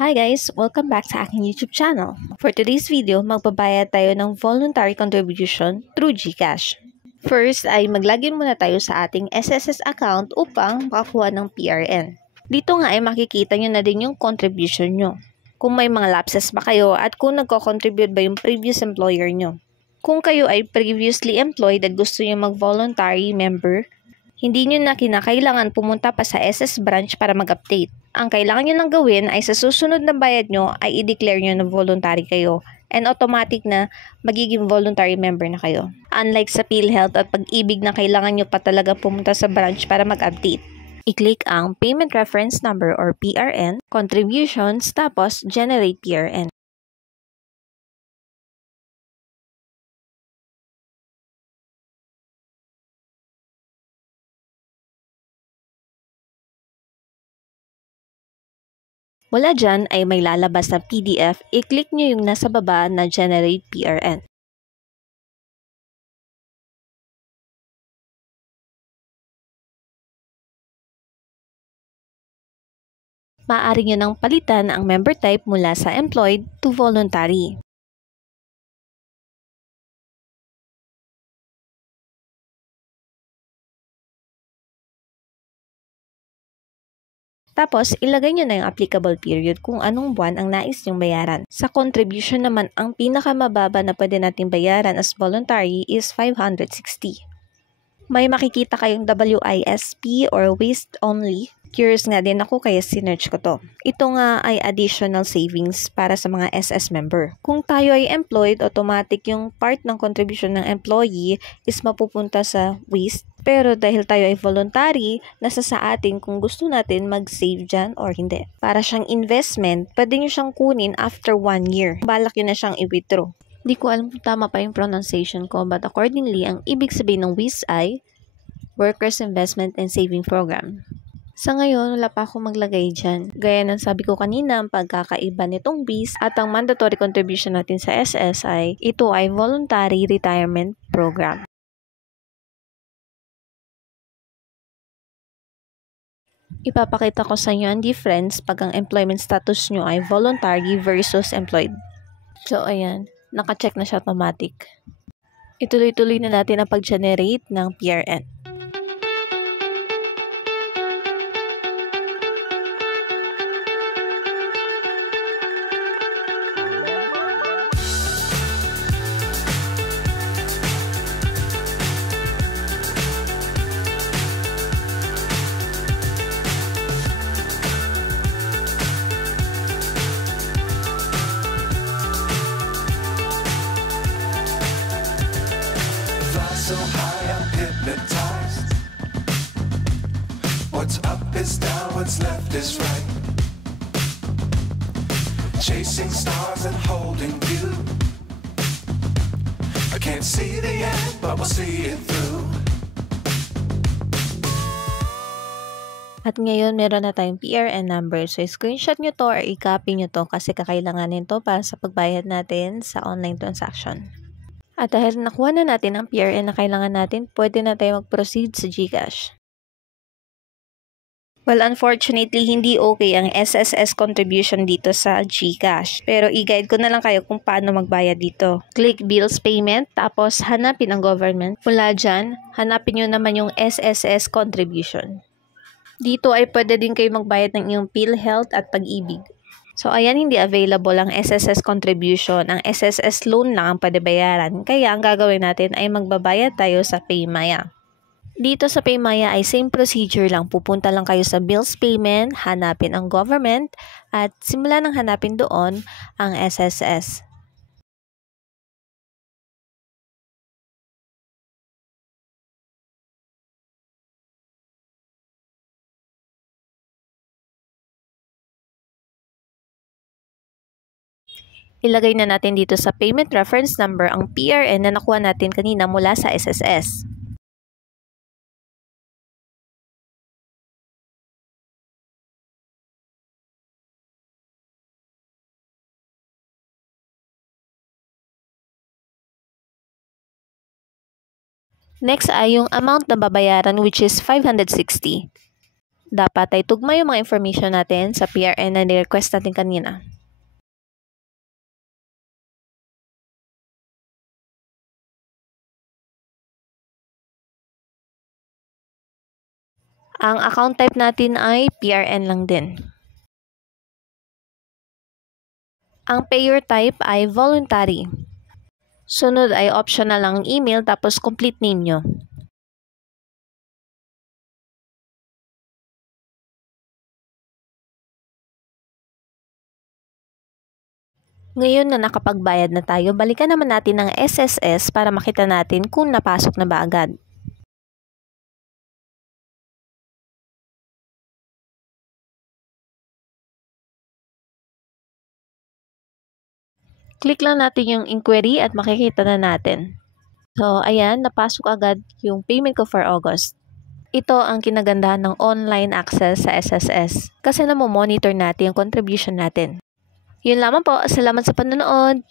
Hi guys! Welcome back sa aking YouTube channel. For today's video, magbabayad tayo ng voluntary contribution through GCash. First ay maglagin muna tayo sa ating SSS account upang makakuha ng PRN. Dito nga ay makikita nyo na din yung contribution nyo. Kung may mga lapses ba kayo at kung nagko-contribute ba yung previous employer nyo. Kung kayo ay previously employed at gusto nyo mag-voluntary member, hindi nyo na kinakailangan pumunta pa sa SS branch para mag-update. Ang kailangan nyo lang gawin ay sa susunod na bayad nyo ay i-declare nyo na voluntary kayo and automatic na magiging voluntary member na kayo. Unlike sa PhilHealth at Pag-ibig na kailangan nyo pa talaga pumunta sa branch para mag-update. I-click ang Payment Reference Number or PRN, Contributions, tapos Generate PRN. Mula dyan ay may lalabas na PDF, i-click nyo yung nasa baba na Generate PRN. Maaari nyo nang palitan ang member type mula sa employed to voluntary. Tapos, ilagay nyo na yung applicable period kung anong buwan ang nais nyong bayaran. Sa contribution naman, ang pinakamababa na pwede nating bayaran as voluntary is 560. May makikita kayong WISP or waste only. Curious nga din ako kaya sinerch ko to. Ito nga ay additional savings para sa mga SS member. Kung tayo ay employed, automatic yung part ng contribution ng employee is mapupunta sa waste. Pero dahil tayo ay voluntary, nasa sa atin kung gusto natin mag-save dyan or hindi. Para siyang investment, pwede nyo siyang kunin after 1 year. Balak nyo na siyang i-withdraw. Di ko alam kung tama pa yung pronunciation ko, but accordingly, ang ibig sabihin ng WIS ay Workers Investment and Saving Program. Sa ngayon, wala pa ako maglagay dyan. Gaya ng sabi ko kanina, ang pagkakaiba nitong WIS at ang mandatory contribution natin sa SS ay ito ay Voluntary Retirement Program. Ipapakita ko sa inyo ang difference pag ang employment status nyo ay voluntary versus employed. So, ayan. Naka-check na siya automatic. Ituloy-tuloy na natin ang pag-generate ng PRN. So high, I'm hypnotized. What's up is down, what's left is right. Chasing stars and holding you. I can't see the end, but we'll see it through. At ngayon, meron na tayong PRN number. So, screenshot nyo to or i-copy nyo to kasi kakailanganin to para sa pagbayad natin sa online transaction. At dahil nakuha na natin ang PRN na kailangan natin, pwede na tayo mag-proceed sa GCash. Well, unfortunately, hindi okay ang SSS contribution dito sa GCash. Pero i-guide ko na lang kayo kung paano magbayad dito. Click Bills Payment, tapos hanapin ang government. Mula dyan, hanapin nyo naman yung SSS contribution. Dito ay pwede din kayo magbayad ng iyong PhilHealth at Pag-ibig. So, ayan, hindi available ang SSS contribution. Ang SSS loan lang ang pwede bayaran. Kaya, ang gagawin natin ay magbabayad tayo sa PayMaya. Dito sa PayMaya ay same procedure lang. Pupunta lang kayo sa Bills Payment, hanapin ang government, at simula nang hanapin doon ang SSS. Ilagay na natin dito sa Payment Reference Number ang PRN na nakuha natin kanina mula sa SSS. Next ay yung amount na babayaran which is 560. Dapat ay tugma yung mga information natin sa PRN na ni-request natin kanina. Ang account type natin ay PRN lang din. Ang payer type ay voluntary. Sunod ay optional lang email tapos complete name nyo. Ngayon na nakapagbayad na tayo, balikan naman natin ang SSS para makita natin kung napasok na ba agad. Click lang natin yung inquiry at makikita na natin. So, ayan, napasok agad yung payment ko for August. Ito ang kinagandahan ng online access sa SSS kasi namomonitor natin yung contribution natin. Yun lamang po. Salamat sa panonood.